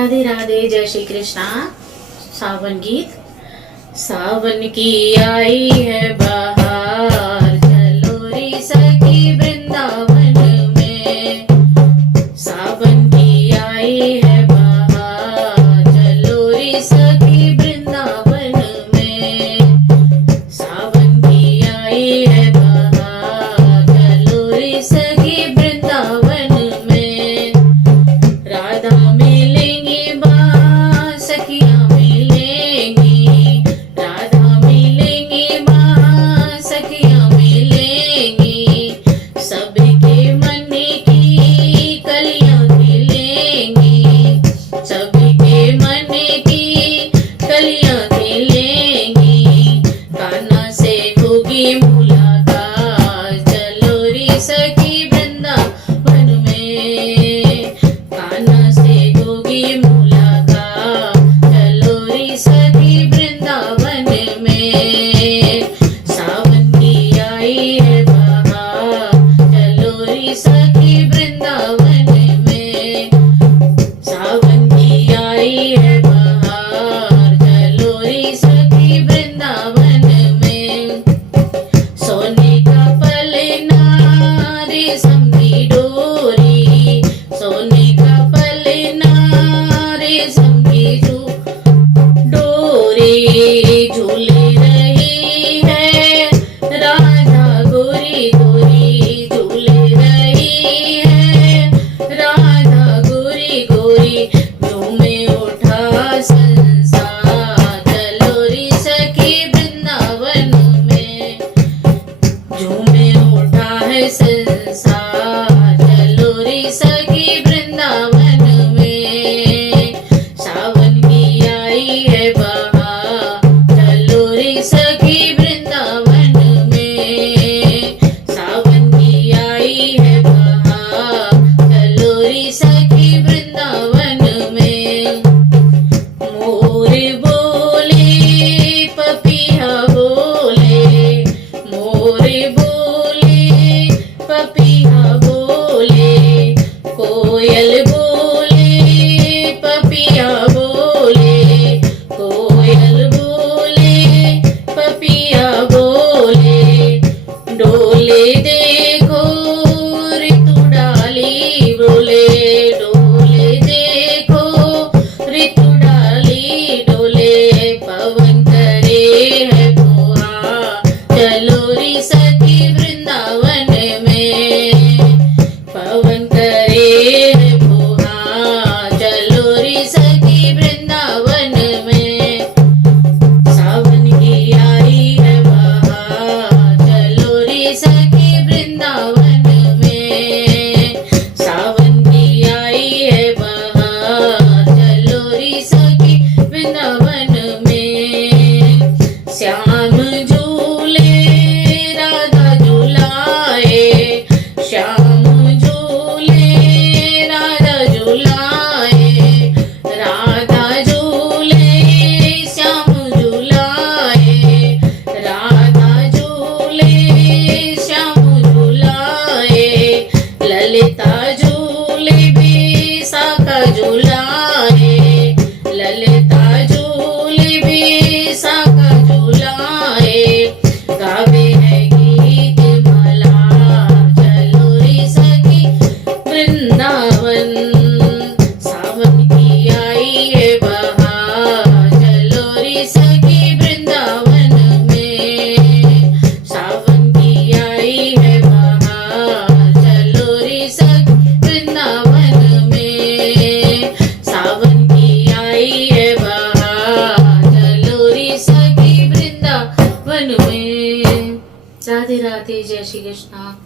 राधे राधे, जय श्री कृष्णा। सावन गीत। सावन की आई है बहार, चलो रे सखी वृंदावन में। सावन की आई है बहार, चलो रे सखी वृंदावन में। सावन की आई है बहार, चलो रे सखी वृंदावन में। राधा मिलेंगी माँ, सखियाँ मिलेंगी। राधा मिलेंगी माँ, सखियाँ मिलेंगी। सबके मन की कलियाँ खिलेंगी। सबके मन की कलियाँ खिलेंगी। कान्हा से होगी मुलाकात, चलो रे सखी वृंदावन में। कान्हा से होगी मुलाकात, चलो रे सखी वृंदावन में। सावन की आई है बहार, चलो रे सखी वृंदावन में। सावन की आई है बहार, चलो रे सखी वृंदावन में। सोने का पलना रेशम की डोरी, सोने का पलना रेशम की डोरी। झूले रही है राधा गोरी गोरी, झूले रही है राधा गोरी गोरी। झूमे उठा संसार, चलो रे सखी वृंदावन में। झूमे उठा है संसार, चलो रे सखी वृंदावन में। सावन की आई है बहार, चलो रे सखी वृंदावन में। सावन की आई है बहार, चलो रे सखी वृंदावन में। मोर बोले पपिया बोले, मोर बोले पपिया बोले। कोयल बोले पपिया बोले, कोयल बोले पपिया बोले। डोले देखो ऋतु डाली बोले, डोले देखो ऋतु डाली डोले। पवन करे है फुहार, चलो रे सखी वृंदावन में। पवन करे है फुहार, चलो रे सखी वृंदावन में। सावन की आई है बहार, चलो रे सखी वृंदावन में। सावन की आई है बहार, चलो रे सखी वृंदावन में। श्याम झूले राधा झुलाए, श्याम झूले राधा झुलाए। राधा झूले श्याम झुलाए, राधा झूले श्याम झुलाए। ललिता झूले विशाखा झुलाए, ललिता झूले विशाखा झुलाए। गावे है गीत मलार, चलो रे सखी वृंदावन। सावन की आई है बहार, चलो रे सखी वृंदावन में। सावन की आई है बहार, चलो रे सखी वृंदावन में। सावन की आई है बहार, चलो रे सखी वृंदावन में। राधे राधे, जय श्री कृष्णा।